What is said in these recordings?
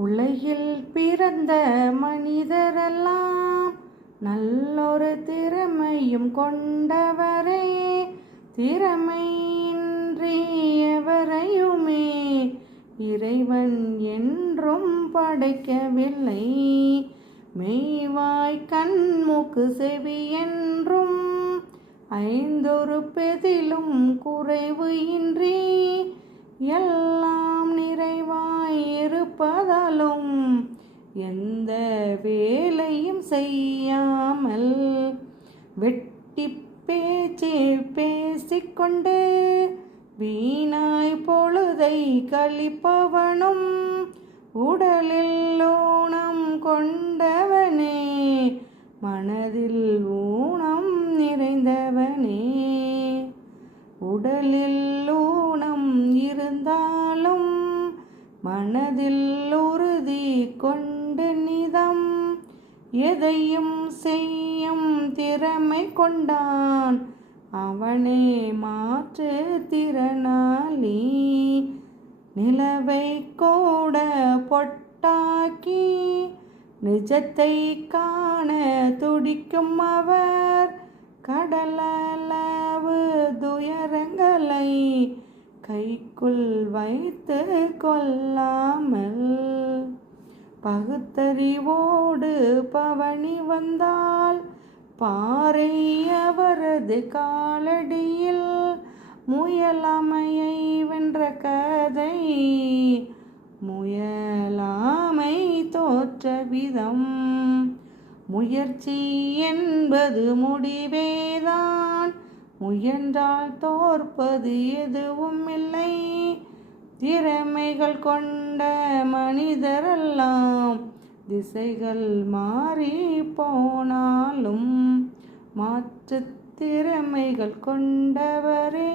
உலகில் பிறந்த மனிதரெல்லாம் நல்லொரு திறமையும் கொண்டவரே. திறமையின்றி எவரையுமே இறைவன் என்றும் படைக்கவில்லை. மெய்வாய் கண் மூக்கு செவி என்றும் ஐந்தொரு பெதிலும் குறைவு இன்றி எல்லாம் நிறைவாய் இருப்பதாலும் எந்த வேலையும் செய்யாமல் வெட்டி பேச்சு பேசிக்கொண்டு வீணாய் பொழுதை கழிப்பவனும் உடலில் ஊனம் கொண்டவனே, மனதில் ஊனம் நிறைந்தவனே. உடலில் ஊனம் இருந்தாலும் மனதில் உறுதி கொண்டு நிதம் எதையும் செய்யும் திறமை கொண்டான் அவனே மாற்று திறனாளி. நிலவை கூட பொட்டாக்கி நிஜத்தை காண துடிக்கும் அவர் கடலளவு துயரங்களை கைக்குள் வைத்து கொள்ளாமல் பகுத்தறிவோடு பவனி வந்தால் பாறை அவரது காலடியில் முயலாமையை வென்ற கதை. முயலாமை தோற்ற விதம். முயற்சி என்பது முடிவேதான், முயன்றால் தோற்பது எதுவும் இல்லை. திறமைகள் கொண்ட மனிதரெல்லாம் திசைகள் மாறி போனாலும் மாற்றுத் திறமைகள் கொண்டவரே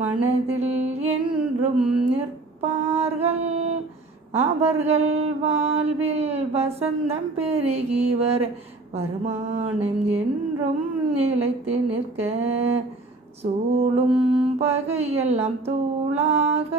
மனதில் என்றும் நிற்பார்கள். அவர்கள் வாழ்வில் வசந்தம் பெருகி வருமானம் என்றும் நிலைத்து நிற்க சூழும் பகையெல்லாம் தூளாக